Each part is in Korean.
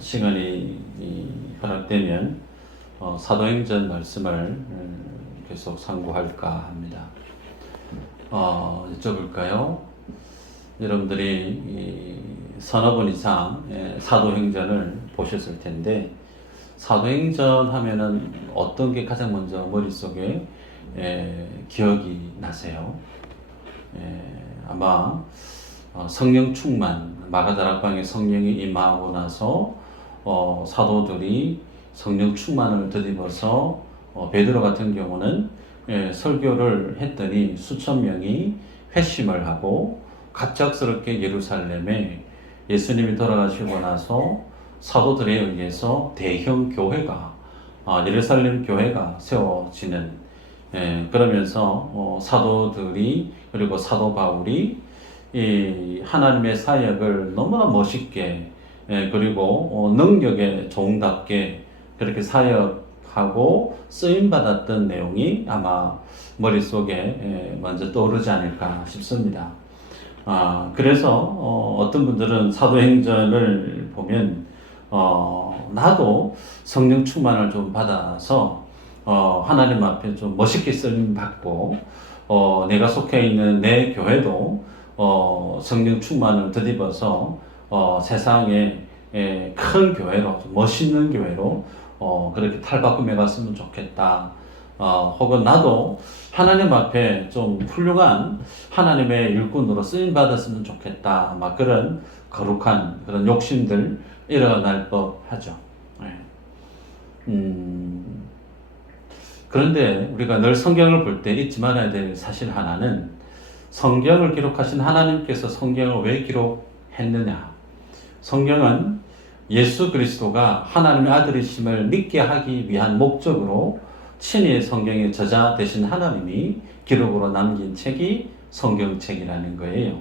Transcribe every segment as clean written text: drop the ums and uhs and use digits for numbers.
시간이 허락되면 사도행전 말씀을 계속 상고할까 합니다. 여쭤볼까요? 여러분들이 서너 번 이상 사도행전을 보셨을 텐데, 사도행전 하면은 어떤 게 가장 먼저 머릿속에 기억이 나세요? 아마 성령 충만, 마가다락방에 성령이 임하고 나서 사도들이 성령 충만을 더입어서 베드로 같은 경우는 설교를 했더니 수천 명이 회심을 하고 갑작스럽게 예루살렘에 예수님이 돌아가시고 나서 사도들에 의해서 대형 교회가 예루살렘 교회가 세워지는, 그러면서 사도들이, 그리고 사도 바울이 이 하나님의 사역을 너무나 멋있게, 그리고 능력에 종답게 그렇게 사역하고 쓰임받았던 내용이 아마 머릿속에 먼저 떠오르지 않을까 싶습니다. 그래서 어떤 분들은 사도행전을 보면 나도 성령 충만을 좀 받아서 하나님 앞에 좀 멋있게 쓰임받고, 내가 속해 있는 내 교회도 성령 충만을 덧입어서 세상에 큰 교회로, 멋있는 교회로 그렇게 탈바꿈해 갔으면 좋겠다. 혹은 나도 하나님 앞에 좀 훌륭한 하나님의 일꾼으로 쓰임 받았으면 좋겠다. 막 그런 거룩한 그런 욕심들 일어날 법하죠. 그런데 우리가 늘 성경을 볼 때 잊지 말아야 될 사실 하나는, 성경을 기록하신 하나님께서 성경을 왜 기록했느냐? 성경은 예수 그리스도가 하나님의 아들이심을 믿게 하기 위한 목적으로 친히 성경의 저자 되신 하나님이 기록으로 남긴 책이 성경책이라는 거예요.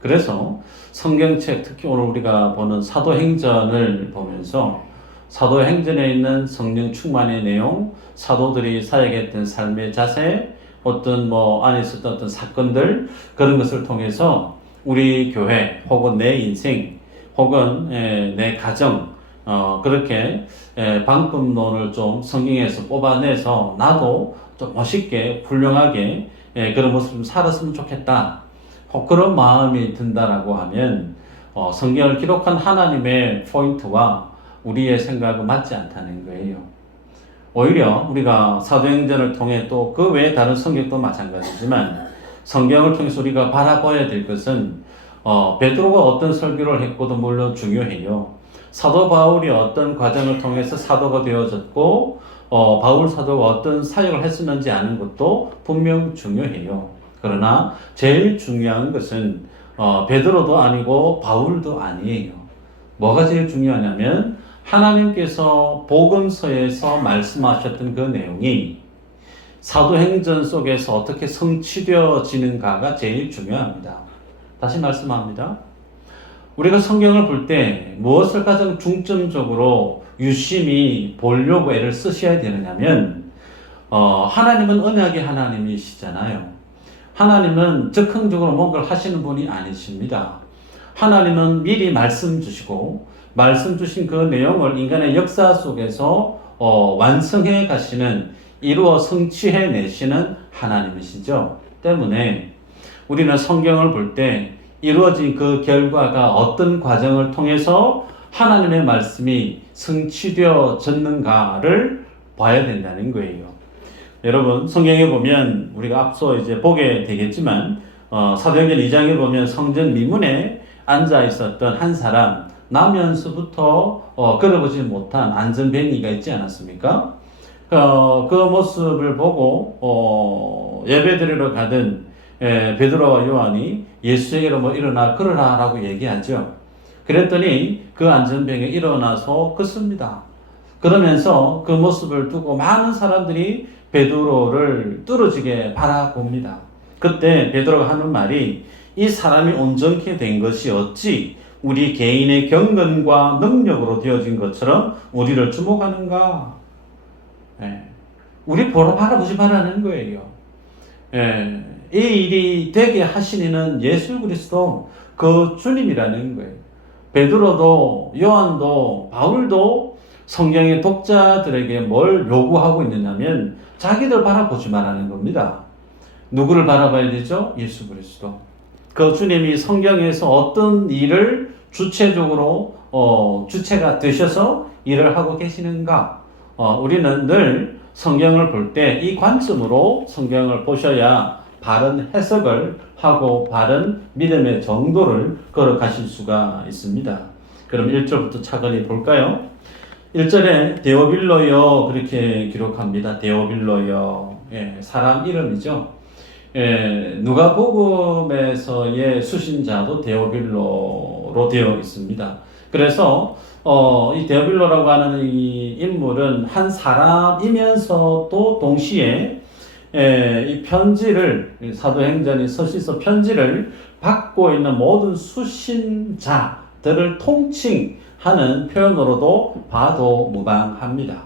그래서 성경책, 특히 오늘 우리가 보는 사도행전을 보면서 사도행전에 있는 성령 충만의 내용, 사도들이 사역했던 삶의 자세, 어떤 안에 있었던 어떤 사건들, 그런 것을 통해서 우리 교회 혹은 내 인생 혹은 내 가정, 그렇게 방법론을 좀 성경에서 뽑아내서 나도 좀 멋있게 훌륭하게 그런 모습을 좀 살았으면 좋겠다, 혹 그런 마음이 든다라고 하면 성경을 기록한 하나님의 포인트와 우리의 생각은 맞지 않다는 거예요. 오히려 우리가 사도행전을 통해 또 그 외에 다른 성경도 마찬가지지만 성경을 통해서 우리가 바라봐야 될 것은 베드로가 어떤 설교를 했고도 물론 중요해요. 사도 바울이 어떤 과정을 통해서 사도가 되어졌고 바울 사도가 어떤 사역을 했었는지 아는 것도 분명 중요해요. 그러나 제일 중요한 것은 베드로도 아니고 바울도 아니에요. 뭐가 제일 중요하냐면 하나님께서 복음서에서 말씀하셨던 그 내용이 사도행전 속에서 어떻게 성취되어지는가가 제일 중요합니다. 다시 말씀합니다. 우리가 성경을 볼 때 무엇을 가장 중점적으로 유심히 보려고 애를 쓰셔야 되느냐면, 하나님은 언약의 하나님이시잖아요. 하나님은 즉흥적으로 뭔가를 하시는 분이 아니십니다. 하나님은 미리 말씀 주시고 말씀 주신 그 내용을 인간의 역사 속에서 완성해 가시는, 이루어 성취해 내시는 하나님이시죠. 때문에 우리는 성경을 볼 때 이루어진 그 결과가 어떤 과정을 통해서 하나님의 말씀이 성취되어졌는가를 봐야 된다는 거예요. 여러분, 성경에 보면 우리가 앞서 이제 보게 되겠지만 사도행전 2장에 보면 성전 미문에 앉아 있었던 한 사람, 나면서부터 걸어보지 못한 안전뱅이가 있지 않았습니까? 그 모습을 보고 예배드리러 가던 베드로와 요한이 예수에게로 일어나 걸어라 라고 얘기하죠. 그랬더니 그 안전병에 일어나서 걷습니다. 그러면서 그 모습을 두고 많은 사람들이 베드로를 뚫어지게 바라봅니다. 그때 베드로가 하는 말이, 이 사람이 온전케 된 것이 어찌 우리 개인의 경건과 능력으로 되어진 것처럼 우리를 주목하는가? 우리 바라보지 말라는 거예요. 이 일이 되게 하신 이는 예수 그리스도 그 주님이라는 거예요. 베드로도 요한도 바울도 성경의 독자들에게 뭘 요구하고 있느냐면 자기들 바라보지 말라는 겁니다. 누구를 바라봐야 되죠? 예수 그리스도. 그 주님이 성경에서 어떤 일을 주체적으로 주체가 되셔서 일을 하고 계시는가? 우리는 늘 성경을 볼 때 이 관점으로 성경을 보셔야 바른 해석을 하고 바른 믿음의 정도를 걸어가실 수가 있습니다. 그럼 1절부터 차근히 볼까요? 1절에 데오빌로여 그렇게 기록합니다. 데오빌로여. 예, 사람 이름이죠. 예, 누가복음에서의 수신자도 데오빌로로 되어 있습니다. 그래서 이 데오빌로라고 하는 이 인물은 한 사람이면서도 동시에 이 편지를 사도행전이 서시서 편지를 받고 있는 모든 수신자들을 통칭하는 표현으로도 봐도 무방합니다.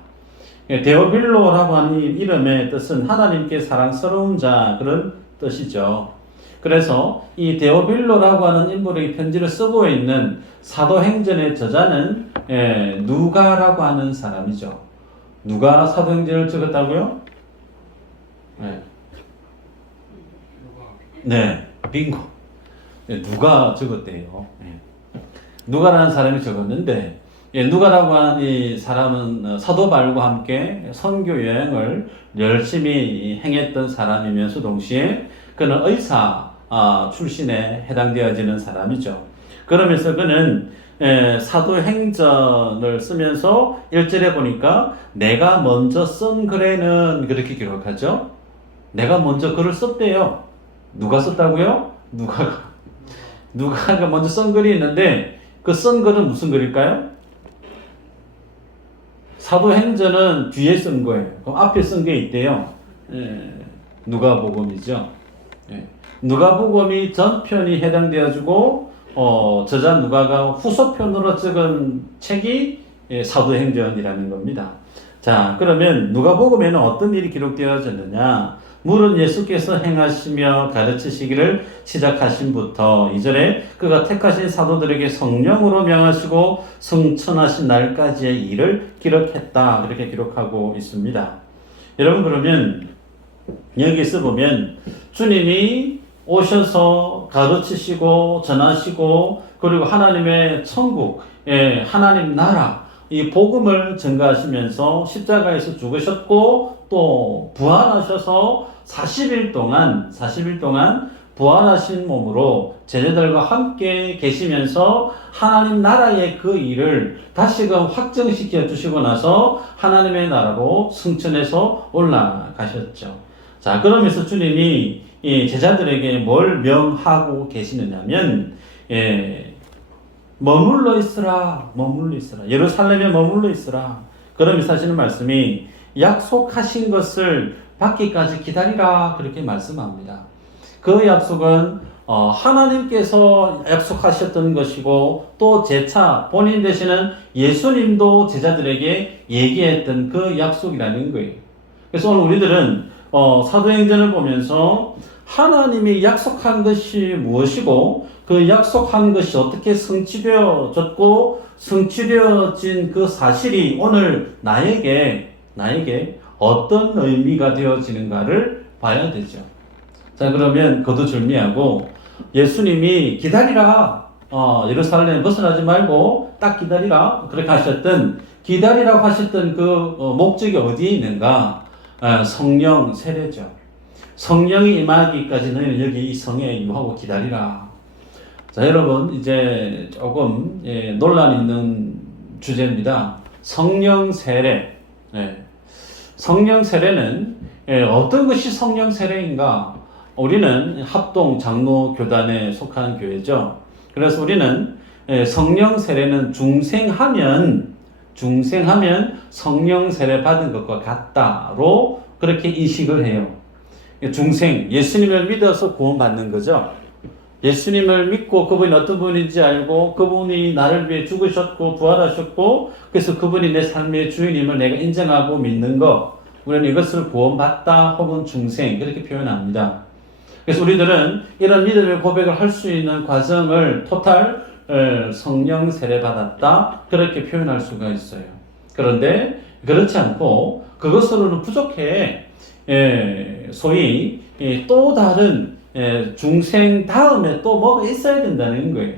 데오빌로라고 하는 이름의 뜻은 하나님께 사랑스러운 자 그런 뜻이죠. 그래서 이 데오빌로라고 하는 인물에게 편지를 쓰고 있는 사도행전의 저자는 누가라고 하는 사람이죠. 누가 사도행전을 적었다고요? 네, 빙고. 누가 적었대요. 누가라는 사람이 적었는데 누가라고 하는 이 사람은 사도 바울과 함께 선교 여행을 열심히 행했던 사람이면서 동시에 그는 의사 출신에 해당되어지는 사람이죠. 그러면서 그는 사도행전을 쓰면서 1절에 보니까 내가 먼저 쓴 글에는 그렇게 기록하죠. 내가 먼저 글을 썼대요. 누가 썼다고요? 누가가 먼저 쓴 글이 있는데 그 쓴 글은 무슨 글일까요? 사도행전은 뒤에 쓴 거예요. 그럼 앞에 쓴 게 있대요. 누가복음이죠. 누가복음이 전편이 해당되어지고 저자 누가가 후소편으로 적은 책이 사도행전이라는 겁니다. 자, 그러면 누가복음에는 어떤 일이 기록되어졌느냐? 물은 예수께서 행하시며 가르치시기를 시작하신부터 2절에 그가 택하신 사도들에게 성령으로 명하시고 승천하신 날까지의 일을 기록했다. 그렇게 기록하고 있습니다. 여러분 그러면 여기서 보면 주님이 오셔서 가르치시고 전하시고 그리고 하나님의 천국, 하나님 나라 이 복음을 전가하시면서 십자가에서 죽으셨고 또 부활하셔서 40일 동안 부활하신 몸으로 제자들과 함께 계시면서 하나님 나라의 그 일을 다시금 확정시켜 주시고 나서 하나님의 나라로 승천해서 올라가셨죠. 자, 그러면서 주님이 이 제자들에게 뭘 명하고 계시느냐면 머물러 있으라. 예루살렘에 머물러 있으라. 그러면서 하시는 말씀이 약속하신 것을 받기까지 기다리라. 그렇게 말씀합니다. 그 약속은 하나님께서 약속하셨던 것이고 또 재차 본인 되시는 예수님도 제자들에게 얘기했던 그 약속이라는 거예요. 그래서 오늘 우리들은 사도행전을 보면서 하나님이 약속한 것이 무엇이고 그 약속한 것이 어떻게 성취되어졌고 성취되어진 그 사실이 오늘 나에게 어떤 의미가 되어지는가를 봐야 되죠. 자, 그러면 거두절미하고 예수님이 기다리라. 예루살렘 벗어나지 말고 딱 기다리라. 그렇게 하셨던 기다리라고 하셨던 그 목적이 어디에 있는가? 성령 세례죠. 성령이 임하기까지 너희는 여기 이 성에 유하고 기다리라. 자, 여러분 이제 조금 논란 있는 주제입니다. 성령 세례. 성령 세례는 어떤 것이 성령 세례인가? 우리는 합동 장로 교단에 속한 교회죠. 그래서 우리는 성령 세례는 중생하면 성령 세례 받은 것과 같다로 그렇게 인식을 해요. 중생, 예수님을 믿어서 구원받는 거죠. 예수님을 믿고 그분이 어떤 분인지 알고 그분이 나를 위해 죽으셨고 부활하셨고 그래서 그분이 내 삶의 주인임을 내가 인정하고 믿는 것, 우리는 이것을 구원받다 혹은 중생 그렇게 표현합니다. 그래서 우리들은 이런 믿음의 고백을 할 수 있는 과정을 토탈 성령 세례 받았다 그렇게 표현할 수가 있어요. 그런데 그렇지 않고 그것으로는 부족해. 소위 또 다른 중생 다음에 또 뭐가 있어야 된다는 거예요.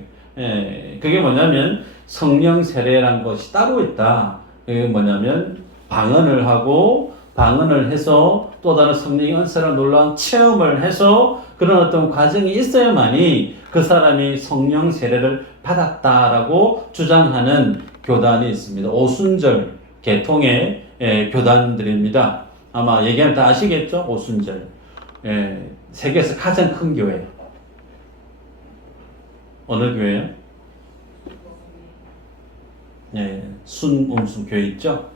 그게 뭐냐면 성령 세례라는 것이 따로 있다. 그게 뭐냐면 방언을 하고 방언을 해서 또 다른 성령의 은사를 놀라운 체험을 해서 그런 어떤 과정이 있어야만이 그 사람이 성령 세례를 받았다라고 주장하는 교단이 있습니다. 오순절 계통의 교단들입니다. 아마 얘기하면 다 아시겠죠? 오순절. 세계에서 가장 큰 교회. 어느 교회요? 순음수 교회 있죠?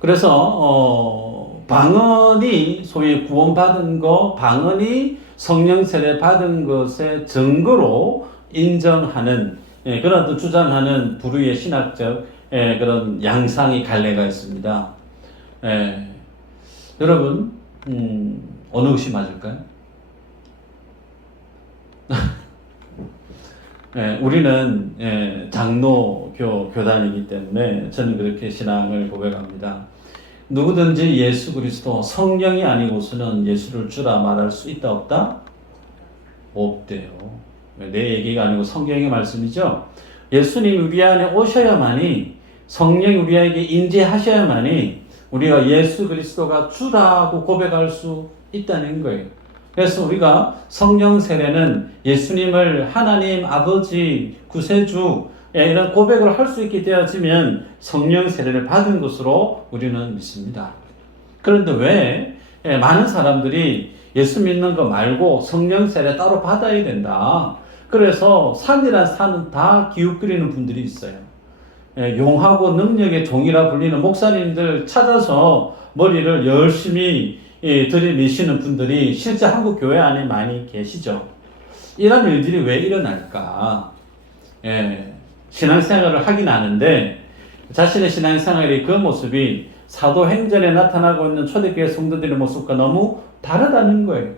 그래서 방언이 소위 구원받은 거, 방언이 성령 세례 받은 것의 증거로 인정하는 그런 또 주장하는 부류의 신학적 그런 양상의 갈래가 있습니다. 여러분 어느 것이 맞을까요? 우리는 장로교 교단이기 때문에 저는 그렇게 신앙을 고백합니다. 누구든지 예수 그리스도 성령이 아니고서는 예수를 주라 말할 수 있다 없다? 없대요. 내 얘기가 아니고 성경의 말씀이죠. 예수님 우리 안에 오셔야만이 성령이 우리에게 임재하셔야만이 우리가 예수 그리스도가 주라고 고백할 수 있다는 거예요. 그래서 우리가 성령 세례는 예수님을 하나님 아버지 구세주 이런 고백을 할 수 있게 되어지면 성령 세례를 받은 것으로 우리는 믿습니다. 그런데 왜 많은 사람들이 예수 믿는 거 말고 성령 세례 따로 받아야 된다. 그래서 산이란 산은 다 기웃거리는 분들이 있어요. 용하고 능력의 종이라 불리는 목사님들 찾아서 머리를 열심히 들이미시는 분들이 실제 한국 교회 안에 많이 계시죠. 이런 일들이 왜 일어날까? 신앙생활을 하긴 하는데 자신의 신앙생활의 그 모습이 사도행전에 나타나고 있는 초대교회 성도들의 모습과 너무 다르다는 거예요.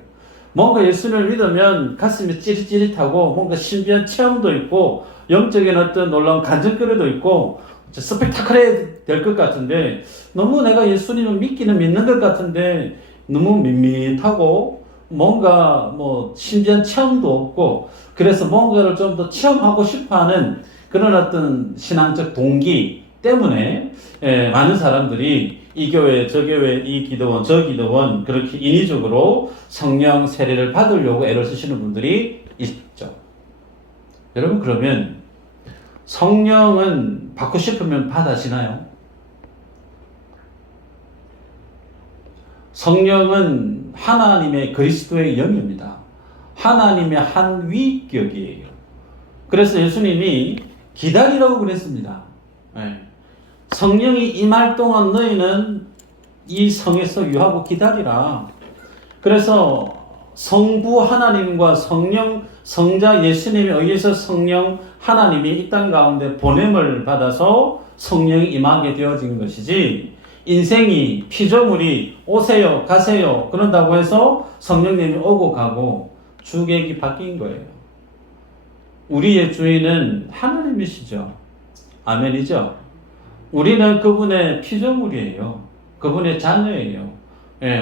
뭔가 예수를 믿으면 가슴이 찌릿찌릿하고 뭔가 신비한 체험도 있고 영적인 어떤 놀라운 간증거리도 있고 스펙타클해야 될 것 같은데 너무 내가 예수님을 믿기는 믿는 것 같은데 너무 밋밋하고 뭔가 신비한 체험도 없고 그래서 뭔가를 좀 더 체험하고 싶어하는 그런 어떤 신앙적 동기 때문에 많은 사람들이 이 교회, 저 교회, 이 기도원, 저 기도원 그렇게 인위적으로 성령 세례를 받으려고 애를 쓰시는 분들이 있죠. 여러분 그러면 성령은 받고 싶으면 받아지나요? 성령은 하나님의 그리스도의 영입니다. 하나님의 한 위격이에요. 그래서 예수님이 기다리라고 그랬습니다. 성령이 임할 동안 너희는 이 성에서 유하고 기다리라. 그래서 성부 하나님과 성자 예수님에 의해서 성령 하나님이 이 땅 가운데 보냄을 받아서 성령이 임하게 되어진 것이지 인생이 피조물이 오세요 가세요 그런다고 해서 성령님이 오고 가고 주객이 바뀐 거예요. 우리의 주인은 하나님이시죠. 아멘이죠. 우리는 그분의 피조물이에요. 그분의 자녀예요.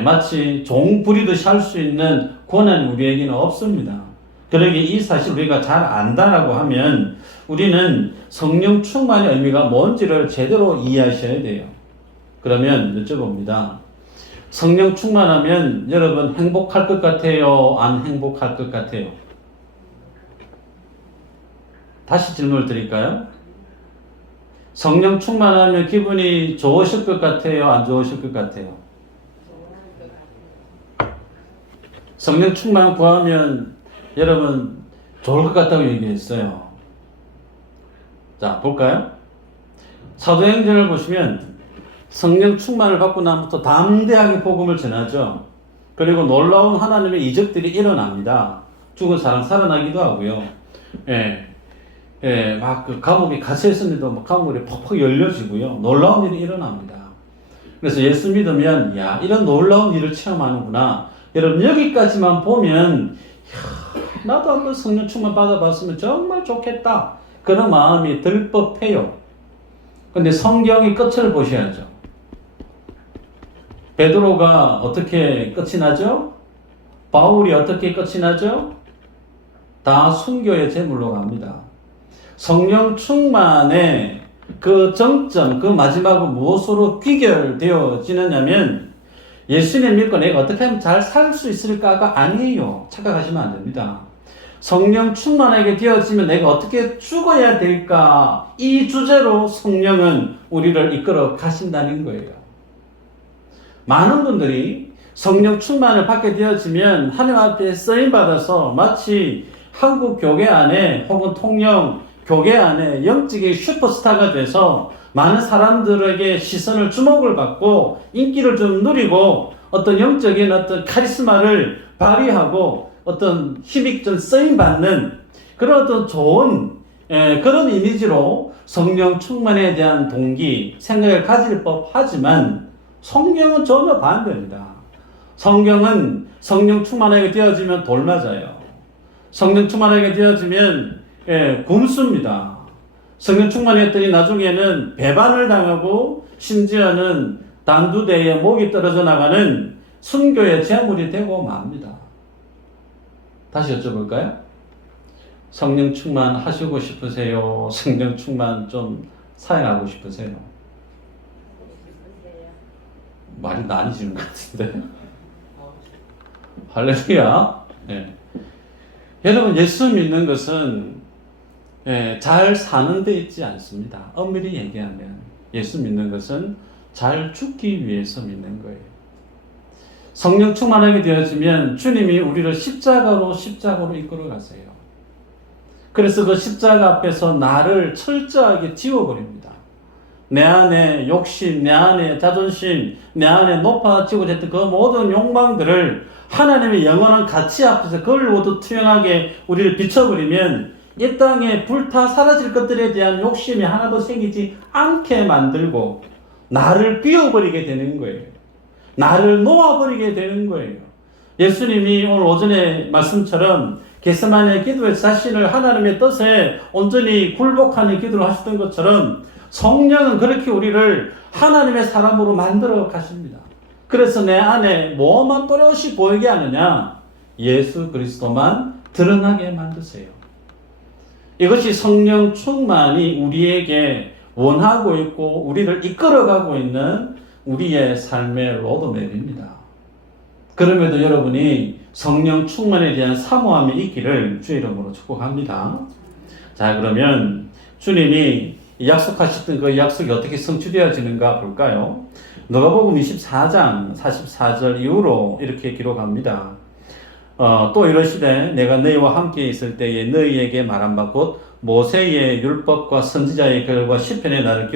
마치 종 부리듯이 할 수 있는 권한이 우리에게는 없습니다. 그러기에 이 사실 우리가 잘 안다라고 하면 우리는 성령 충만의 의미가 뭔지를 제대로 이해하셔야 돼요. 그러면 여쭤봅니다. 성령 충만하면 여러분 행복할 것 같아요? 안 행복할 것 같아요? 다시 질문을 드릴까요? 성령 충만하면 기분이 좋으실 것 같아요? 안 좋으실 것 같아요? 성령 충만 구하면 여러분 좋을 것 같다고 얘기했어요. 자, 볼까요? 사도행전을 보시면 성령 충만을 받고 나면부터 담대하게 복음을 전하죠. 그리고 놀라운 하나님의 이적들이 일어납니다. 죽은 사람 살아나기도 하고요. 막 그 감옥에 갇혀 있었는데도 감옥이 퍽퍽 열려지고요. 놀라운 일이 일어납니다. 그래서 예수 믿으면 이런 놀라운 일을 체험하는구나. 여러분 여기까지만 보면 나도 한번 성령 충만 받아봤으면 정말 좋겠다. 그런 마음이 들 법해요. 근데 성경의 끝을 보셔야죠. 베드로가 어떻게 끝이 나죠? 바울이 어떻게 끝이 나죠? 다 순교의 제물로 갑니다. 성령 충만의 그 정점, 그 마지막은 무엇으로 귀결되어지느냐면 예수님 믿고 내가 어떻게 하면 잘 살 수 있을까가 아니에요. 착각하시면 안 됩니다. 성령 충만하게 되어지면 내가 어떻게 죽어야 될까? 이 주제로 성령은 우리를 이끌어 가신다는 거예요. 많은 분들이 성령 충만을 받게 되어지면 하나님 앞에 쓰임받아서 마치 한국 교회 안에 혹은 통영 교회 안에 영적인 슈퍼스타가 돼서 많은 사람들에게 시선을 주목을 받고 인기를 좀 누리고 어떤 영적인 어떤 카리스마를 발휘하고 어떤 힘이 좀 쓰임받는 그런 어떤 좋은 그런 이미지로 성령 충만에 대한 동기, 생각을 가질 법하지만 성경은 전혀 반대입니다. 성경은 성령 충만하게 되어지면 돌 맞아요. 성령 충만하게 되어지면 굼습니다. 성령 충만했더니 나중에는 배반을 당하고 심지어는 단두대에 목이 떨어져 나가는 순교의 제물이 되고 맙니다. 다시 여쭤볼까요? 성령 충만 하시고 싶으세요? 성령 충만 좀 사용하고 싶으세요? 말이 나뉘지는 것 같은데. 할렐루야. 네. 여러분, 예수 믿는 것은 잘 사는 데 있지 않습니다. 엄밀히 얘기하면 예수 믿는 것은 잘 죽기 위해서 믿는 거예요. 성령 충만하게 되어지면 주님이 우리를 십자가로 이끌어 가세요. 그래서 그 십자가 앞에서 나를 철저하게 지워버립니다. 내 안에 욕심, 내 안에 자존심, 내 안에 높아지고자 했던 그 모든 욕망들을 하나님의 영원한 가치 앞에서 그걸 모두 투영하게 우리를 비춰버리면 이 땅에 불타 사라질 것들에 대한 욕심이 하나도 생기지 않게 만들고 나를 비워버리게 되는 거예요. 나를 놓아버리게 되는 거예요. 예수님이 오늘 오전에 말씀처럼 겟세마네 기도에서 자신을 하나님의 뜻에 온전히 굴복하는 기도를 하셨던 것처럼 성령은 그렇게 우리를 하나님의 사람으로 만들어 가십니다. 그래서 내 안에 뭐만 또렷이 보이게 하느냐? 예수 그리스도만 드러나게 만드세요. 이것이 성령 충만이 우리에게 원하고 있고 우리를 이끌어가고 있는 우리의 삶의 로드맵입니다. 그럼에도 여러분이 성령 충만에 대한 사모함이 있기를 주의 이름으로 축복합니다. 자, 그러면 주님이 약속하셨던 그 약속이 어떻게 성취되어지는가 볼까요? 누가복음 24장 44절 이후로 이렇게 기록합니다. 또 이러시되 내가 너희와 함께 있을 때에 너희에게 말한 바 곧 모세의 율법과 선지자의 글과 시편의 나를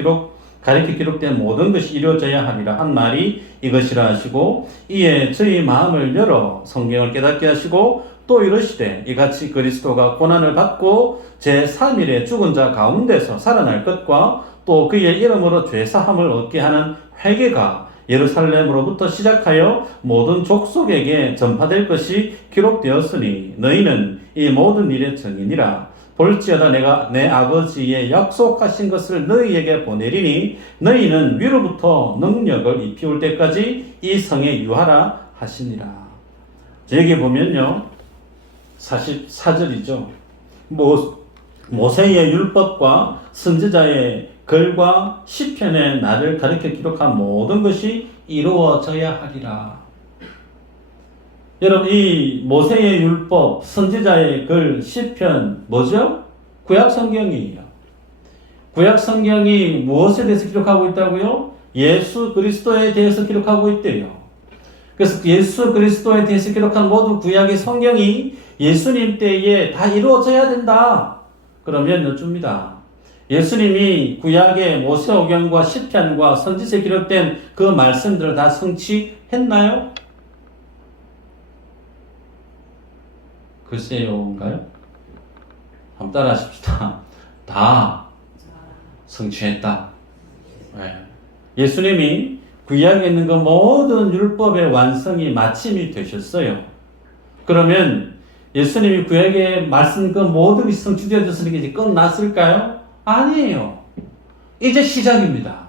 가리켜 기록된 모든 것이 이루어져야 하리라 한 말이 이것이라 하시고 이에 저희 마음을 열어 성경을 깨닫게 하시고 또 이러시되 이같이 그리스도가 고난을 받고 제3일에 죽은 자 가운데서 살아날 것과 또 그의 이름으로 죄사함을 얻게 하는 회개가 예루살렘으로부터 시작하여 모든 족속에게 전파될 것이 기록되었으니 너희는 이 모든 일의 증인이라. 볼지어다 내가 내 아버지의 약속하신 것을 너희에게 보내리니 너희는 위로부터 능력을 입히올 때까지 이 성에 유하라 하시니라. 여기 보면요 44절이죠. 모세의 율법과 선지자의 글과 시편의 나를 가리켜 기록한 모든 것이 이루어져야 하리라. 여러분, 이 모세의 율법, 선지자의 글, 시편 뭐죠? 구약 성경이에요. 구약 성경이 무엇에 대해서 기록하고 있다고요? 예수 그리스도에 대해서 기록하고 있대요. 그래서 예수 그리스도에 대해서 기록한 모든 구약의 성경이 예수님 때에 다 이루어져야 된다. 그러면 여쭙니다. 예수님이 구약의 모세오경과 시편과 선지서에 기록된 그 말씀들을 다 성취했나요? 글쎄요인가요? 한번 따라 하십시다. 다 성취했다. 네. 예수님이 구약에 있는 그 모든 율법의 완성이 마침이 되셨어요. 그러면 예수님이 구약의 말씀 그 모든 것이 성취되어졌으니까 이제 끝났을까요? 아니에요. 이제 시작입니다.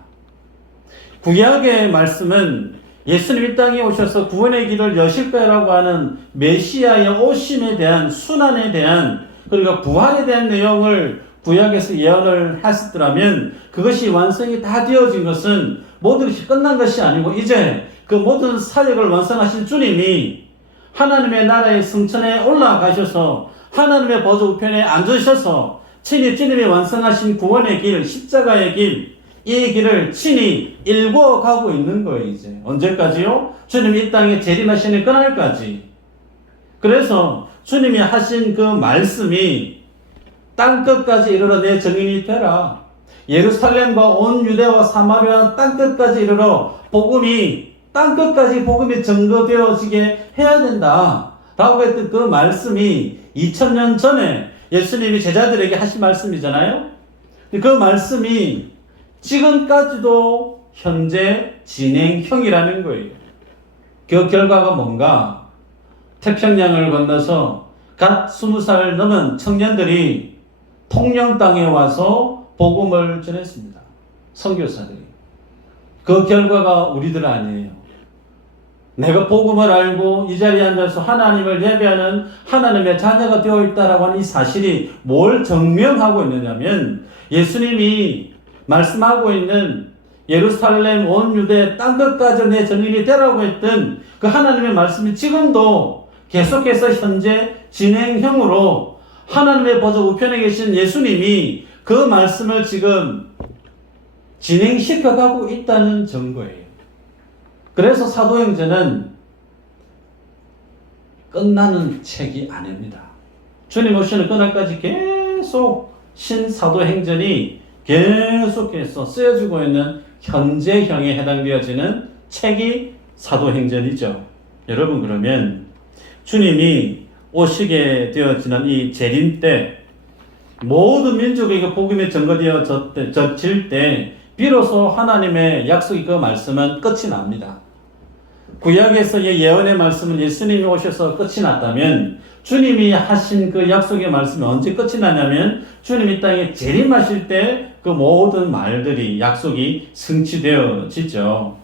구약의 말씀은 예수님 이 땅에 오셔서 구원의 길을 여실 거라고 하는 메시아의 오심에 대한 순환에 대한 그리고 부활에 대한 내용을 구약에서 예언을 하셨더라면 그것이 완성이 다 되어진 것은 모든 것이 끝난 것이 아니고 이제 그 모든 사역을 완성하신 주님이 하나님의 나라의 성천에 올라가셔서 하나님의 보좌 우편에 앉으셔서 친히 주님이 완성하신 구원의 길, 십자가의 길, 이 길을 친히 일구어 가고 있는 거예요. 이제 언제까지요? 주님이 이 땅에 재림하시는 그날까지. 그래서 주님이 하신 그 말씀이 땅끝까지 이르러 내 증인이 되라. 예루살렘과 온 유대와 사마리아 땅끝까지 이르러 땅끝까지 복음이 증거되어지게 해야 된다 라고 했던 그 말씀이 2000년 전에 예수님이 제자들에게 하신 말씀이잖아요. 그 말씀이 지금까지도 현재 진행형이라는 거예요. 그 결과가 뭔가? 태평양을 건너서 갓 20살 넘은 청년들이 통영 땅에 와서 복음을 전했습니다. 선교사들이. 그 결과가 우리들 아니에요. 내가 복음을 알고 이 자리에 앉아서 하나님을 예배하는 하나님의 자녀가 되어 있다라고 하는 이 사실이 뭘 증명하고 있느냐면 예수님이 말씀하고 있는 예루살렘 온 유대 땅끝까지 내 증인이 되라고 했던 그 하나님의 말씀이 지금도 계속해서 현재 진행형으로 하나님의 보좌 우편에 계신 예수님이 그 말씀을 지금 진행시켜가고 있다는 증거예요. 그래서 사도행전은 끝나는 책이 아닙니다. 주님 오시는 그날까지 계속 신사도행전이 계속해서 쓰여지고 있는 현재형에 해당되어지는 책이 사도행전이죠. 여러분 그러면 주님이 오시게 되어지는 이 재림 때 모든 민족에게 복음이 전거되어질 때 비로소 하나님의 약속이 그 말씀은 끝이 납니다. 구약에서의 예언의 말씀은 예수님이 오셔서 끝이 났다면 주님이 하신 그 약속의 말씀이 언제 끝이 나냐면 주님이 땅에 재림하실 때 그 모든 말들이 약속이 성취되어지죠.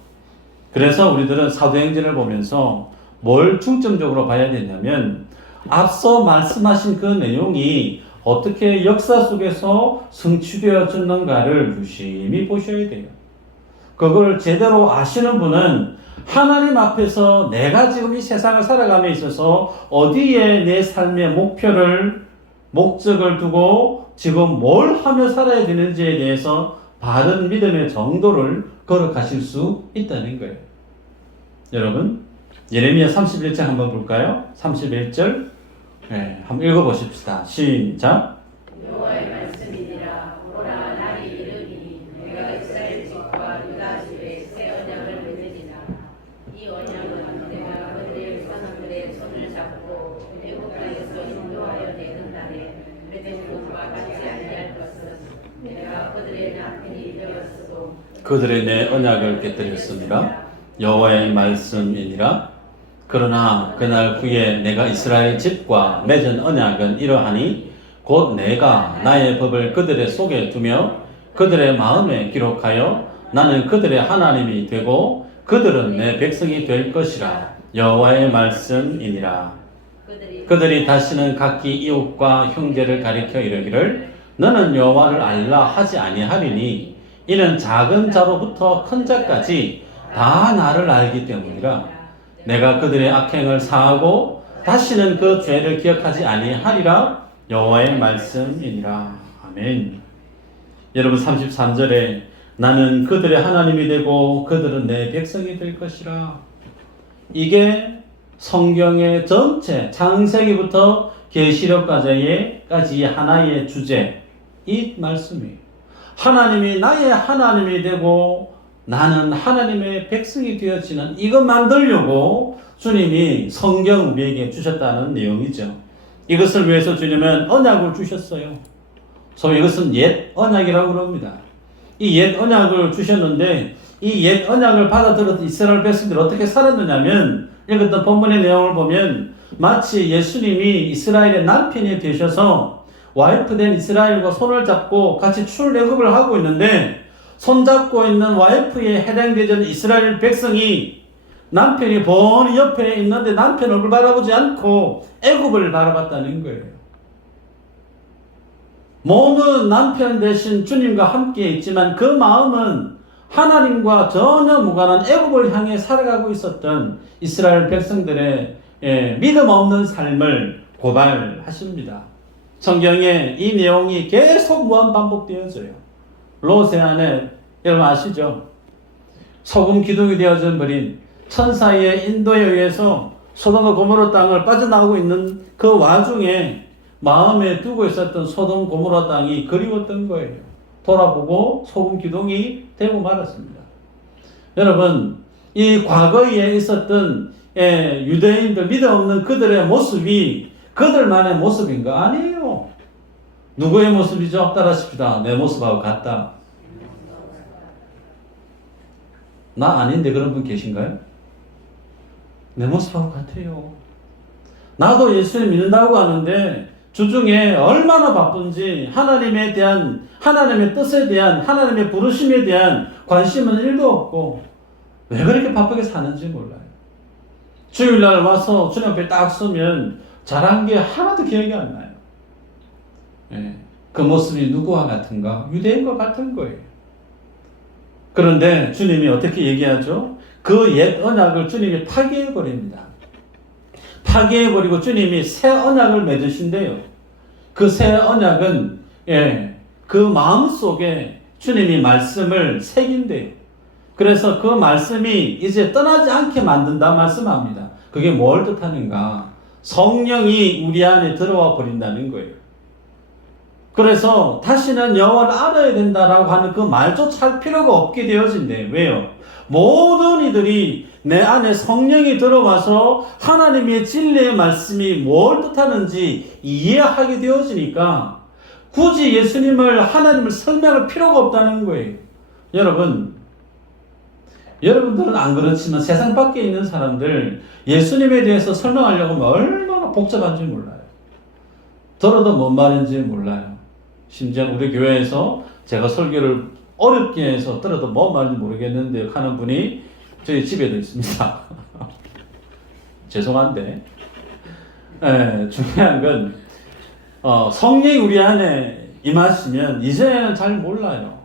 그래서 우리들은 사도행전을 보면서 뭘 중점적으로 봐야 되냐면 앞서 말씀하신 그 내용이 어떻게 역사 속에서 성취되어졌는가를 유심히 보셔야 돼요. 그걸 제대로 아시는 분은 하나님 앞에서 내가 지금 이 세상을 살아감에 있어서 어디에 내 삶의 목적을 두고 지금 뭘 하며 살아야 되는지에 대해서 바른 믿음의 정도를 걸어가실 수 있다는 거예요. 여러분, 예레미야 31장 한번 볼까요? 31절. 네, 한번 읽어보십시다. 시작. 여호와의 말씀이니라. 보라, 날이 이르니 내가 이스라엘 집과 유다 집에 새 언약을 맺으리라. 이 언약은 내가 그들의 선원들의 손을 잡고 애굽 땅에서 인도하여 내는 날에 맺은 것과 같지 아니할 것은 내가 그들의 남편이 되었으고 그들의 내 언약을 깨뜨렸습니다. 여호와의 말씀이니라. 그러나 그날 후에 내가 이스라엘 집과 맺은 언약은 이러하니 곧 내가 나의 법을 그들의 속에 두며 그들의 마음에 기록하여 나는 그들의 하나님이 되고 그들은 내 백성이 될 것이라. 여호와의 말씀이니라. 그들이 다시는 각기 이웃과 형제를 가리켜 이르기를 너는 여호와를 알라 하지 아니하리니 이는 작은 자로부터 큰 자까지 다 나를 알기 때문이라. 내가 그들의 악행을 사하고 다시는 그 죄를 기억하지 아니하리라. 여호와의 말씀이니라. 아멘. 여러분 33절에 나는 그들의 하나님이 되고 그들은 내 백성이 될 것이라. 이게 성경의 전체 창세기부터 계시록까지 하나의 주제, 이 말씀이에요. 하나님이 나의 하나님이 되고 나는 하나님의 백성이 되어지는 이것 만들려고 주님이 성경 우리에게 주셨다는 내용이죠. 이것을 위해서 주님은 언약을 주셨어요. 소위 이것은 옛 언약이라고 그럽니다. 이 옛 언약을 주셨는데 이 옛 언약을 받아들였던 이스라엘 백성들이 어떻게 살았느냐면 읽었던 본문의 내용을 보면 마치 예수님이 이스라엘의 남편이 되셔서 와이프 된 이스라엘과 손을 잡고 같이 출애굽을 하고 있는데, 손잡고 있는 와이프에 해당되지 않는 이스라엘 백성이 남편이 번히 옆에 있는데 남편 얼굴 바라보지 않고 애굽을 바라봤다는 거예요. 몸은 남편 대신 주님과 함께 있지만 그 마음은 하나님과 전혀 무관한 애굽을 향해 살아가고 있었던 이스라엘 백성들의 믿음 없는 삶을 고발하십니다. 성경에 이 내용이 계속 무한 반복되어져요. 롯의 아내, 여러분 아시죠? 소금 기둥이 되어져 버린 천사의 인도에 의해서 소돔과 고모라 땅을 빠져나오고 있는 그 와중에 마음에 두고 있었던 소돔 고모라 땅이 그리웠던 거예요. 돌아보고 소금 기둥이 되고 말았습니다. 여러분, 이 과거에 있었던 유대인들, 믿음 없는 그들의 모습이 그들만의 모습인가? 아니에요. 누구의 모습이죠? 따라하십시다. 내 모습하고 같다. 나 아닌데 그런 분 계신가요? 내 모습하고 같아요. 나도 예수님 믿는다고 하는데 주중에 얼마나 바쁜지 하나님에 대한, 하나님의 뜻에 대한, 하나님의 부르심에 대한 관심은 1도 없고 왜 그렇게 바쁘게 사는지 몰라요. 주일날 와서 주님 앞에 딱 서면 잘한 게 하나도 기억이 안 나요. 그 모습이 누구와 같은가? 유대인과 같은 거예요. 그런데 주님이 어떻게 얘기하죠? 그 옛 언약을 주님이 파괴해버립니다. 파괴해버리고 주님이 새 언약을 맺으신대요. 그 새 언약은 그 마음속에 주님이 말씀을 새긴대요. 그래서 그 말씀이 이제 떠나지 않게 만든다 말씀합니다. 그게 뭘 뜻하는가? 성령이 우리 안에 들어와 버린다는 거예요. 그래서 다시는 여호와를 알아야 된다라고 하는 그 말조차 할 필요가 없게 되어진대요. 왜요? 모든 이들이 내 안에 성령이 들어와서 하나님의 진리의 말씀이 뭘 뜻하는지 이해하게 되어지니까 굳이 예수님을, 하나님을 설명할 필요가 없다는 거예요. 여러분들은 안 그렇지만 세상 밖에 있는 사람들 예수님에 대해서 설명하려고 하면 얼마나 복잡한지 몰라요. 들어도 뭔 말인지 몰라요. 심지어 우리 교회에서 제가 설교를 어렵게 해서 들어도 뭔 말인지 모르겠는데 하는 분이 저희 집에도 있습니다. 죄송한데 중요한 건 성령이 우리 안에 임하시면 이제는 잘 몰라요.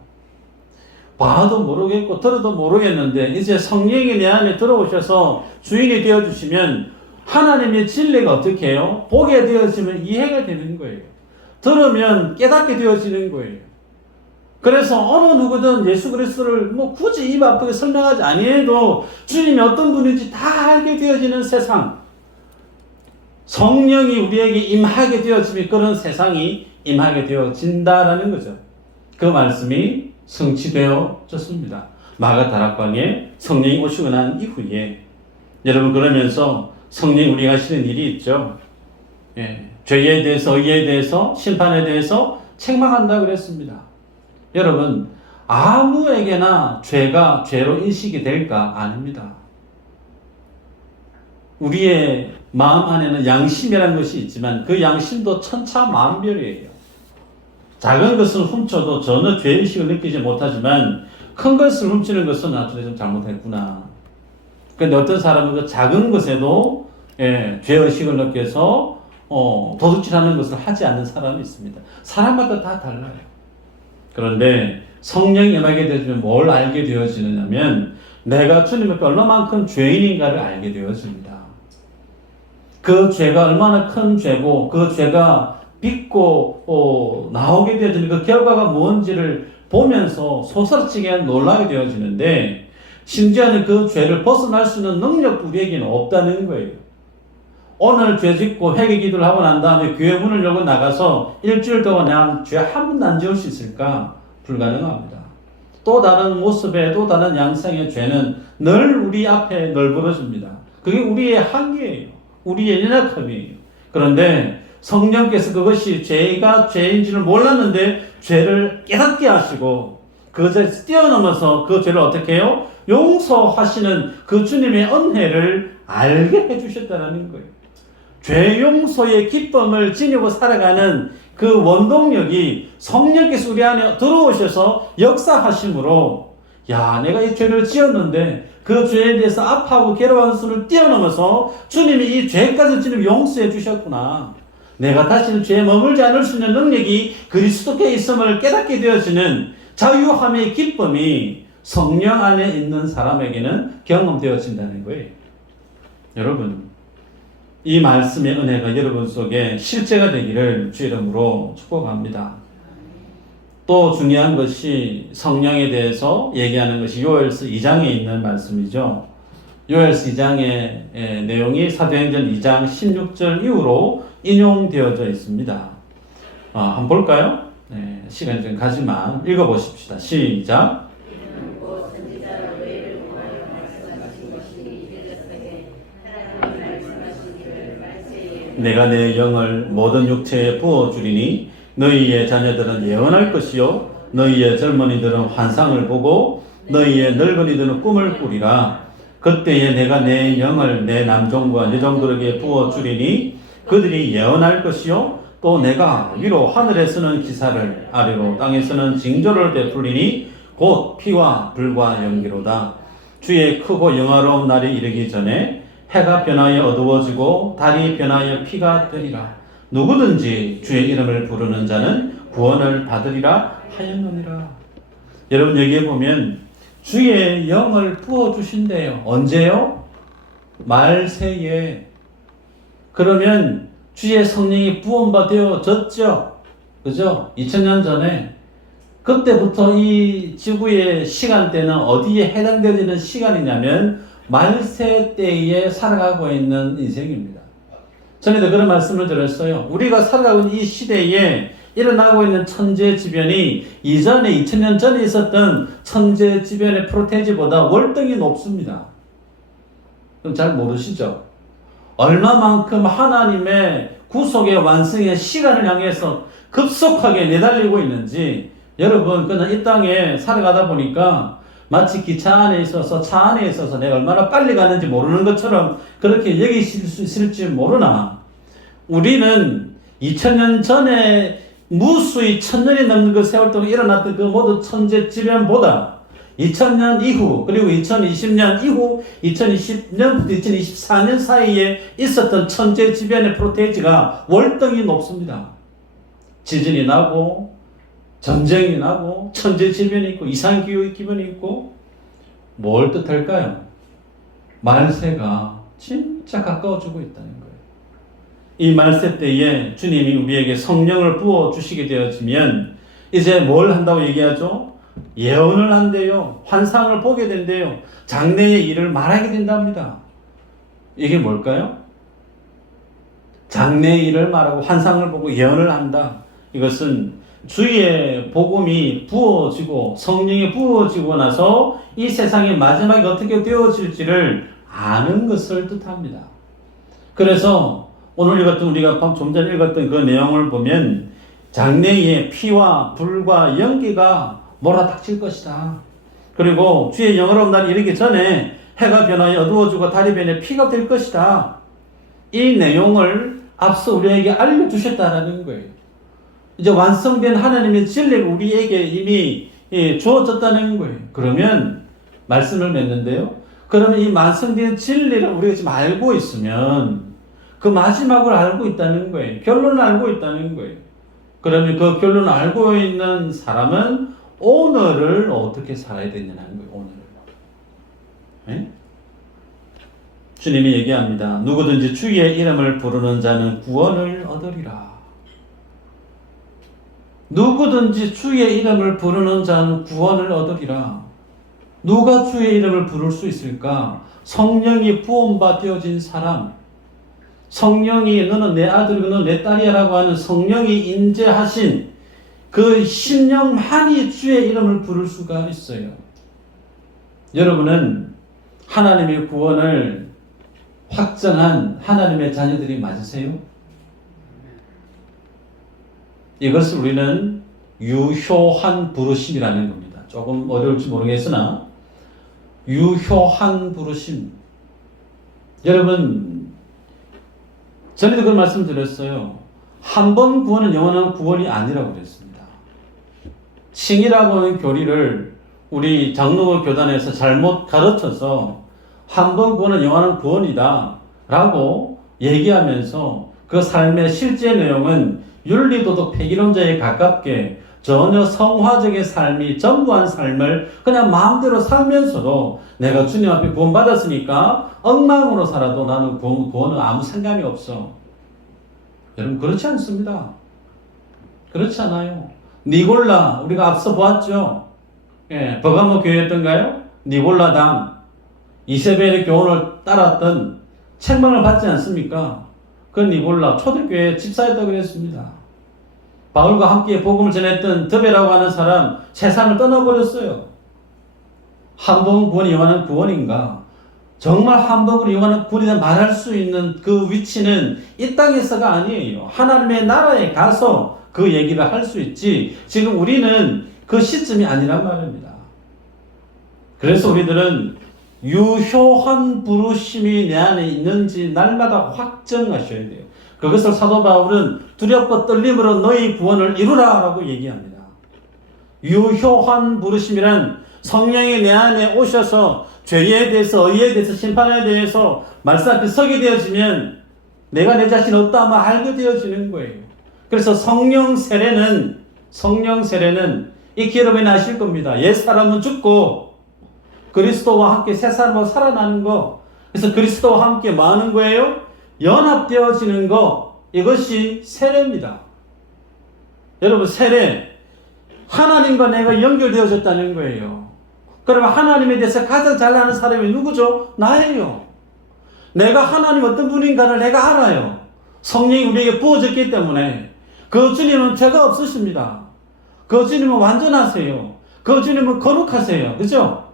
봐도 모르겠고 들어도 모르겠는데 이제 성령이 내 안에 들어오셔서 주인이 되어주시면 하나님의 진리가 어떻게 해요? 보게 되어지면 이해가 되는 거예요. 들으면 깨닫게 되어지는 거예요. 그래서 어느 누구든 예수 그리스도를 굳이 입 아프게 설명하지 아니해도 주님이 어떤 분인지 다 알게 되어지는 세상, 성령이 우리에게 임하게 되어지면 그런 세상이 임하게 되어진다라는 거죠. 그 말씀이 성취되어졌습니다. 마가다락방에 성령이 오시고 난 이후에 여러분, 그러면서 성령이 우리가 하시는 일이 있죠. 죄에 대해서, 의에 대해서, 심판에 대해서 책망한다 그랬습니다. 여러분, 아무에게나 죄가 죄로 인식이 될까? 아닙니다. 우리의 마음 안에는 양심이라는 것이 있지만 그 양심도 천차만별이에요. 작은 것을 훔쳐도 전혀 죄의식을 느끼지 못하지만 큰 것을 훔치는 것은 나중에 좀 잘못했구나. 그런데 어떤 사람은 그 작은 것에도 죄의식을 느껴서 도둑질하는 것을 하지 않는 사람이 있습니다. 사람마다 다 달라요. 그런데 성령이 임하게 되면 뭘 알게 되어지느냐면 내가 주님 앞에 얼마만큼 죄인인가를 알게 되어집니다. 그 죄가 얼마나 큰 죄고 그 죄가 빚고 나오게 되어지는 그 결과가 뭔지를 보면서 소설치게 놀라게 되어지는데 심지어는 그 죄를 벗어날 수 있는 능력도 우리에게는 없다는 거예요. 오늘 죄 짓고 회개 기도를 하고 난 다음에 교회 문을 열고 나가서 일주일 동안 내가 죄 한 번도 안 지을 수 있을까? 불가능합니다. 또 다른 모습의 또 다른 양상의 죄는 늘 우리 앞에 널브러집니다. 그게 우리의 한계예요. 우리의 연약함이에요. 그런데 성령께서 그것이 죄가 죄인지를 몰랐는데 죄를 깨닫게 하시고 그 죄를 뛰어넘어서 그 죄를 어떻게 해요? 용서하시는 그 주님의 은혜를 알게 해주셨다는 거예요. 죄 용서의 기쁨을 지니고 살아가는 그 원동력이 성령께서 우리 안에 들어오셔서 역사하심으로, 야, 내가 이 죄를 지었는데 그 죄에 대해서 아파하고 괴로워하는 수를 뛰어넘어서 주님이 이 죄까지 주님 용서해 주셨구나. 내가 다시는 죄에 머물지 않을 수 있는 능력이 그리스도께 있음을 깨닫게 되어지는 자유함의 기쁨이 성령 안에 있는 사람에게는 경험되어진다는 거예요. 여러분, 이 말씀의 은혜가 여러분 속에 실제가 되기를 주 이름으로 축복합니다. 또 중요한 것이 성령에 대해서 얘기하는 것이 요엘서 2장에 있는 말씀이죠. 요엘서 2장의 내용이 사도행전 2장 16절 이후로 인용되어져 있습니다. 한번 볼까요? 네, 시간이 좀 가지만 읽어보십시다. 시작. 내가 내 영을 모든 육체에 부어주리니 너희의 자녀들은 예언할 것이요 너희의 젊은이들은 환상을 보고 너희의 늙은이들은 꿈을 꾸리라. 그때에 내가 내 영을 내 남종과 여종들에게 부어주리니 그들이 예언할 것이요 또 내가 위로 하늘에서는 기사를 아래로 땅에서는 징조를 베풀리니 곧 피와 불과 연기로다. 주의 크고 영화로운 날이 이르기 전에 해가 변하여 어두워지고 달이 변하여 피가 되리라. 누구든지 주의 이름을 부르는 자는 구원을 받으리라 하였느니라. 여러분, 여기에 보면 주의 영을 부어주신대요. 언제요? 말세에. 그러면 주의 성령이 부음받아졌죠. 그죠? 2000년 전에. 그때부터 이 지구의 시간대는 어디에 해당되는 시간이냐면 말세 때에 살아가고 있는 인생입니다. 전에도 그런 말씀을 드렸어요. 우리가 살아가고 있는 이 시대에 일어나고 있는 천재지변이 이전에 2000년 전에 있었던 천재지변의 프로테지보다 월등히 높습니다. 그럼 잘 모르시죠? 얼마만큼 하나님의 구속의 완성의 시간을 향해서 급속하게 내달리고 있는지 여러분, 그냥 이 땅에 살아가다 보니까 마치 기차 안에 있어서 차 안에 있어서 내가 얼마나 빨리 가는지 모르는 것처럼 그렇게 여기실 수 있을지 모르나 우리는 2000년 전에 무수히 1000년이 넘는 그 세월 동안 일어났던 그 모든 천재지변보다 2000년 이후 그리고 2020년 이후 2020년부터 2024년 사이에 있었던 천재지변의 프로테이지가 월등히 높습니다. 지진이 나고 전쟁이 나고 천재지변이 있고 이상기후기변이 있고 뭘 뜻할까요? 말세가 진짜 가까워지고 있다는 거예요. 이 말세 때에 주님이 우리에게 성령을 부어주시게 되어지면 이제 뭘 한다고 얘기하죠? 예언을 한대요. 환상을 보게 된대요. 장래의 일을 말하게 된답니다. 이게 뭘까요? 장래의 일을 말하고 환상을 보고 예언을 한다. 이것은 주의 복음이 부어지고 성령이 부어지고 나서 이 세상의 마지막이 어떻게 되어질지를 아는 것을 뜻합니다. 그래서 오늘 읽었던 우리가 좀 전에 읽었던 그 내용을 보면 장래에 피와 불과 연기가 몰아닥칠 것이다. 그리고 주의 영화로운 날이 이르기 전에 해가 변하여 어두워지고 달이 변해 피가 될 것이다. 이 내용을 앞서 우리에게 알려주셨다는 거예요. 이제 완성된 하나님의 진리가 우리에게 이미 주어졌다는 거예요. 그러면 말씀을 맺는데요. 그러면 이 완성된 진리를 우리가 지금 알고 있으면 그 마지막을 알고 있다는 거예요. 결론을 알고 있다는 거예요. 그러면 그 결론을 알고 있는 사람은 오늘을 어떻게 살아야 되냐는 거예요. 오늘을. 네? 주님이 얘기합니다. 누구든지 주의 이름을 부르는 자는 구원을 얻으리라. 누구든지 주의 이름을 부르는 자는 구원을 얻으리라. 누가 주의 이름을 부를 수 있을까? 성령이 부음받아진 사람, 성령이 너는 내 아들, 너는 내 딸이야 라고 하는 성령이 인재하신 그 심령만이 주의 이름을 부를 수가 있어요. 여러분은 하나님의 구원을 확정한 하나님의 자녀들이 맞으세요? 이것을 우리는 유효한 부르심이라는 겁니다. 조금 어려울지 모르겠으나 유효한 부르심. 여러분, 전에도 그런 말씀 드렸어요. 한 번 구원은 영원한 구원이 아니라고 그랬습니다. 칭이라고 하는 교리를 우리 장로교 교단에서 잘못 가르쳐서 한 번 구원은 영원한 구원이다 라고 얘기하면서 그 삶의 실제 내용은 윤리도덕 폐기론자에 가깝게 전혀 성화적인 삶이 전무한 삶을 그냥 마음대로 살면서도 내가 주님 앞에 구원받았으니까 엉망으로 살아도 나는 구원은 아무 상관이 없어. 여러분 그렇지 않습니다. 그렇지 않아요. 니골라 우리가 앞서 보았죠. 예, 버가모 교회였던가요? 니골라당 이세벨의 교훈을 따랐던 책망을 받지 않습니까? 그 니골라 초대교회 집사였다고 그랬습니다. 바울과 함께 복음을 전했던 드베라고 하는 사람 세상을 떠나버렸어요. 한 번 구원이 영원한 구원인가? 정말 한 번으로 영원한 구원이다 말할 수 있는 그 위치는 이 땅에서가 아니에요. 하나님의 나라에 가서 그 얘기를 할 수 있지 지금 우리는 그 시점이 아니란 말입니다. 그래서 우리들은 유효한 부르심이 내 안에 있는지 날마다 확정하셔야 돼요. 그것을 사도 바울은 두렵고 떨림으로 너희 구원을 이루라 라고 얘기합니다. 유효한 부르심이란 성령이 내 안에 오셔서 죄에 대해서 의에 대해서 심판에 대해서 말씀 앞에 서게 되어지면 내가 내 자신 없다 하면 알게 되어지는 거예요. 그래서 성령 세례는 익히 여러분이 아실 겁니다. 옛 사람은 죽고 그리스도와 함께 새 사람으로 살아나는 거. 그래서 그리스도와 함께 뭐 하는 거예요? 연합되어지는 거. 이것이 세례입니다. 여러분 세례 하나님과 내가 연결되어졌다는 거예요. 그러면 하나님에 대해서 가장 잘 아는 사람이 누구죠? 나예요. 내가 하나님 어떤 분인가를 내가 알아요. 성령이 우리에게 부어졌기 때문에. 그 주님은 죄가 없으십니다. 그 주님은 완전하세요. 그 주님은 거룩하세요. 그죠?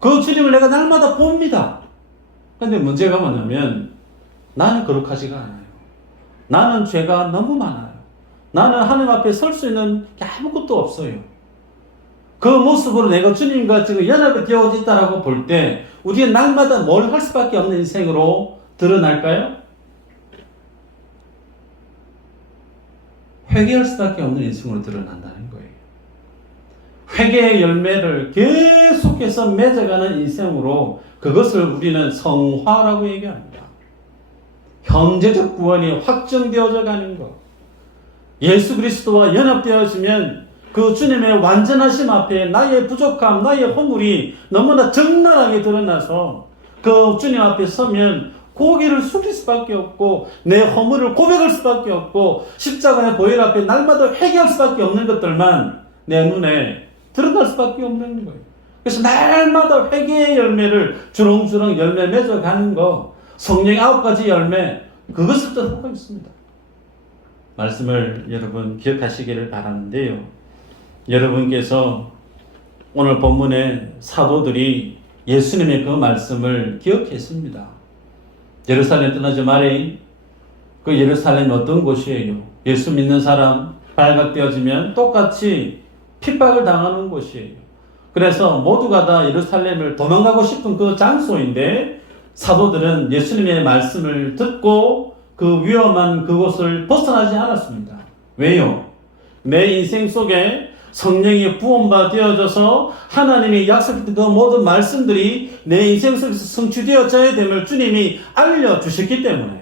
그 주님을 내가 날마다 봅니다. 그런데 문제가 뭐냐면 나는 거룩하지가 않아요. 나는 죄가 너무 많아요. 나는 하나님 앞에 설 수 있는 게 아무것도 없어요. 그 모습으로 내가 주님과 지금 연합이 되어 있다라고 볼 때 우리는 날마다 뭘 할 수밖에 없는 인생으로 드러날까요? 회개할 수밖에 없는 인생으로 드러난다는 거예요. 회개의 열매를 계속해서 맺어가는 인생으로 그것을 우리는 성화라고 얘기합니다. 현재적 구원이 확정되어져 가는 것. 예수 그리스도와 연합되어지면 그 주님의 완전하심 앞에 나의 부족함, 나의 허물이 너무나 적나라하게 드러나서 그 주님 앞에 서면 고개를 숙일 수밖에 없고 내 허물을 고백할 수밖에 없고 십자가의 보혈 앞에 날마다 회개할 수밖에 없는 것들만 내 눈에 드러날 수밖에 없는 거예요. 그래서 날마다 회개의 열매를 주렁주렁 열매 맺어가는 거 성령의 9가지 열매 그것을 뜻하고 있습니다. 말씀을 여러분 기억하시기를 바라는데요. 여러분께서 오늘 본문의 사도들이 예수님의 그 말씀을 기억했습니다. 예루살렘 떠나지 말에 그 예루살렘이 어떤 곳이에요? 예수 믿는 사람 발각되어지면 똑같이 핍박을 당하는 곳이에요. 그래서 모두가 다 예루살렘을 도망가고 싶은 그 장소인데 사도들은 예수님의 말씀을 듣고 그 위험한 그곳을 벗어나지 않았습니다. 왜요? 내 인생 속에 성령이 부음바 되어져서 하나님이 약속했던 그 모든 말씀들이 내 인생 속에서 성취되어져야 됨을 주님이 알려주셨기 때문에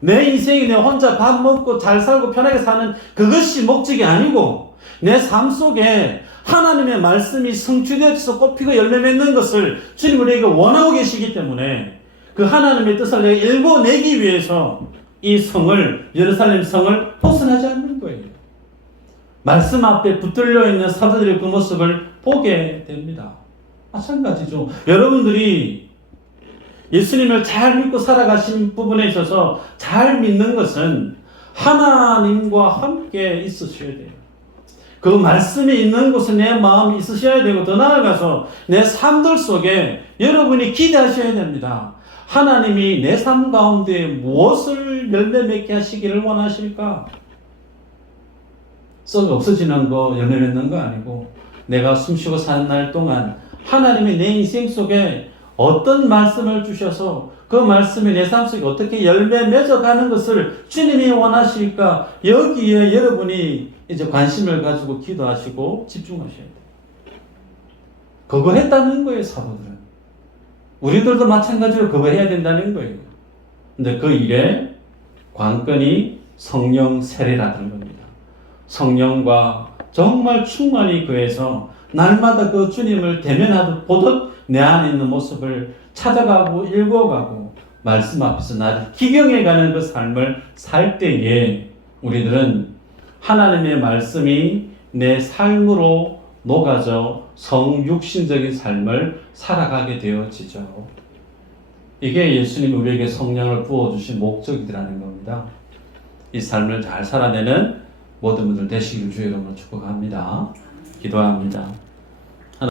내 인생이 내 혼자 밥 먹고 잘 살고 편하게 사는 그것이 목적이 아니고 내 삶 속에 하나님의 말씀이 성취되어져서 꽃피고 열매 맺는 것을 주님 우리에게 원하고 계시기 때문에 그 하나님의 뜻을 내가 일궈내기 위해서 이 성을 예루살렘 성을 벗어나지 않는 거예요. 말씀 앞에 붙들려 있는 사도들의 그 모습을 보게 됩니다. 마찬가지죠. 여러분들이 예수님을 잘 믿고 살아가신 부분에 있어서 잘 믿는 것은 하나님과 함께 있으셔야 돼요. 그 말씀이 있는 곳에 내 마음이 있으셔야 되고 더 나아가서 내 삶들 속에 여러분이 기대하셔야 됩니다. 하나님이 내 삶 가운데 무엇을 열매 맺게 하시기를 원하실까? 썩 없어지는 거, 열매 맺는 거 아니고 내가 숨쉬고 사는 날 동안 하나님이 내 인생 속에 어떤 말씀을 주셔서 그 말씀이 내 삶 속에 어떻게 열매 맺어가는 것을 주님이 원하실까? 여기에 여러분이 이제 관심을 가지고 기도하시고 집중하셔야 돼요. 그거 했다는 거예요, 사도들은. 우리들도 마찬가지로 그거 해야 된다는 거예요. 근데 그 일에 관건이 성령 세례라는 겁니다. 성령과 정말 충만히 그해서 날마다 그 주님을 대면하듯 보듯 내 안에 있는 모습을 찾아가고 읽어가고 말씀 앞에서 나를 기경해가는 그 삶을 살 때에 우리들은 하나님의 말씀이 내 삶으로 녹아져 성육신적인 삶을 살아가게 되어지죠. 이게 예수님이 우리에게 성령을 부어주신 목적이라는 겁니다. 이 삶을 잘 살아내는 모든 분들 되시기를 주의 이름으로 축복합니다. 기도합니다.